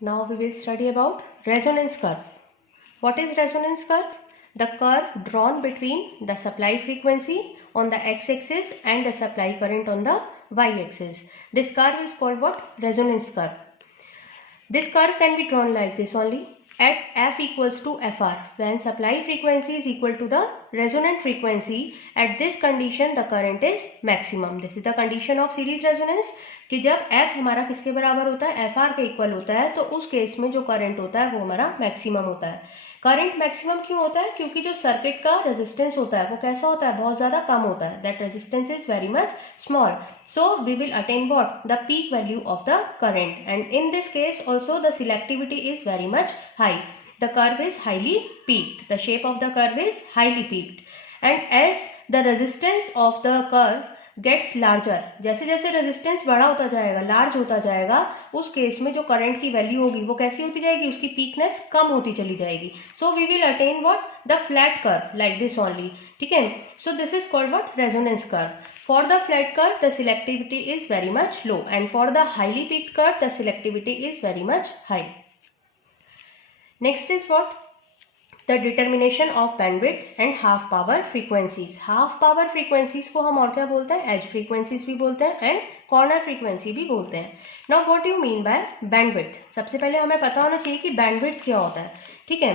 Now we will study about resonance curve. What is resonance curve? The curve drawn between the supply frequency on the x-axis and the supply current on the y-axis. This curve is called what? Resonance curve. This curve can be drawn like this only. At f equals to fr, when supply frequency is equal to the resonant frequency, at this condition the current is maximum. This is the condition of series resonance कि जब f हमारा किसके बराबर होता है, fr के equal होता है, तो उस केस में जो करंट होता है वो हमारा मैक्सिमम होता है. करंट मैक्सिमम क्यों होता है? क्योंकि जो सर्किट का रेजिस्टेंस होता है वो कैसा होता है, बहुत ज़्यादा कम होता है. That resistance is very much small, so we will attain what, the peak value of the current. And in this case also the selectivity is very much high. The curve is highly peaked. The shape of the curve is highly peaked. And as the resistance of the curve gets larger, जैसे जैसे resistance बड़ा होता जाएगा, large होता जाएगा, उस case में जो करंट की वैल्यू होगी वो कैसी होती जाएगी, उसकी पीकनेस कम होती चली जाएगी. So we will attain what, the flat curve like this only. ठीक है. So this is called what, resonance curve. For the flat curve, the selectivity is very much low, and for the highly peaked curve, the selectivity is very much high. Next is what? The determination of bandwidth and half power frequencies. Half power frequencies को हम और क्या बोलते हैं, edge frequencies भी बोलते हैं and corner frequency भी बोलते हैं. Now what do you mean by bandwidth? सबसे पहले हमें पता होना चाहिए कि bandwidth क्या होता है. ठीक है.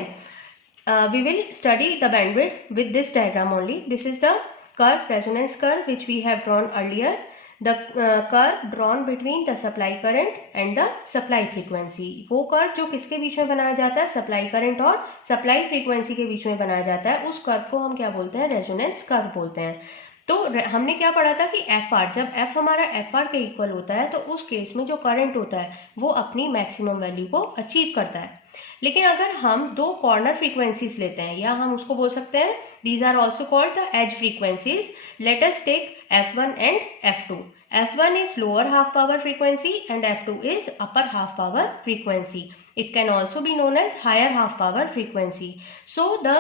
We will study the bandwidth with this diagram only. This is the curve, resonance curve, which we have drawn earlier. The curve drawn between the supply current and the supply frequency. वो curve जो किसके बीच में बनाया जाता है, supply current और supply frequency के बीच में बनाया जाता है, उस कर्व को हम क्या बोलते हैं, रेजोनेंस कर्व बोलते हैं. तो हमने क्या पढ़ा था कि एफ आर, जब एफ हमारा एफ आर के इक्वल होता है तो उस केस में जो करंट होता है वो अपनी मैक्सिमम वैल्यू को अचीव करता है. लेकिन अगर हम दो कॉर्नर फ्रीक्वेंसीज लेते हैं, या हम उसको बोल सकते हैं, these are also called the edge frequencies. Let us take F1 and F2. F1 is lower half power frequency and F2 is upper half power frequency. It can also be known as higher half power frequency. So the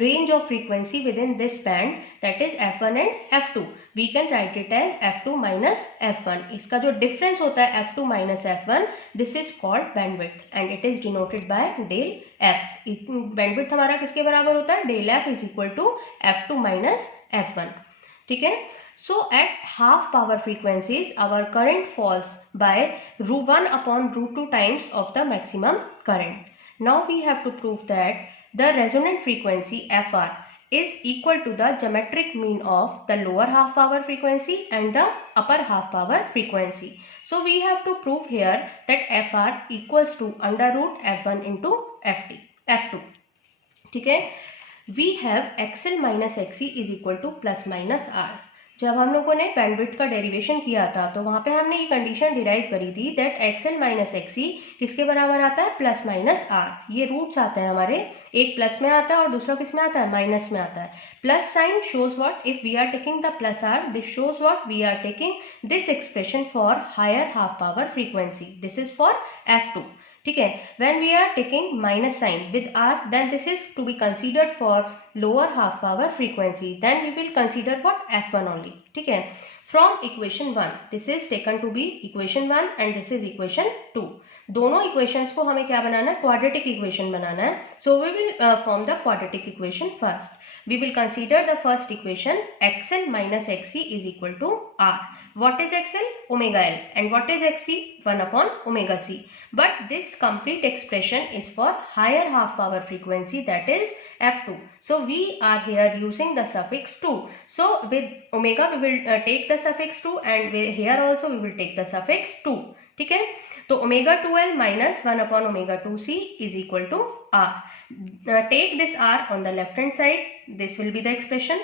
range of frequency within this band, that is F1 and F2, we can write it as F2 minus F1. इसका जो difference होता है F2 minus F1, this is called bandwidth and it is denoted by del F. bandwidth हमारा किसके बराबर होता है, del F is equal to F2 minus F1. ठीक है. So at half power frequencies, our current falls by √1 upon √2 times of the maximum current. Now we have to prove that the resonant frequency Fr is equal to the geometric mean of the lower half power frequency and the upper half power frequency. So we have to prove here that Fr equals to under root F1 into F2. ठीक है. We have XL minus XC is equal to plus minus R. जब हम लोगों ने bandwidth का derivation किया था तो वहाँ पे हमने ये कंडीशन डिराइव करी थी दैट XL माइनस XC किसके बराबर आता है, प्लस माइनस R. ये रूट्स आते हैं हमारे, एक प्लस में आता है और दूसरा किस में आता है, माइनस में आता है. Plus sign shows what, if we are taking the plus R, this shows what, we are taking this expression for higher half power frequency. This is for F2. ठीक है. When we are taking minus sign with R, then this is to be considered for lower half power frequency. Then we will consider what, F1 only. ठीक है. From equation 1, this is taken to be equation 1 and this is equation 2. दोनों equations को हमें क्या बनाना है, quadratic equation बनाना है. So we will form the quadratic equation first. We will consider the first equation, XL minus XC is equal to R. What is XL? Omega L. And what is XC? 1 upon omega C. But this complete expression is for higher half power frequency, that is F2. So we are here using the suffix 2. So with omega we will take the suffix 2 and here also we will take the suffix 2. ठीक है. तो omega 2L minus 1 upon omega 2C is equal to R. Take this R on the left hand side. This will be the expression.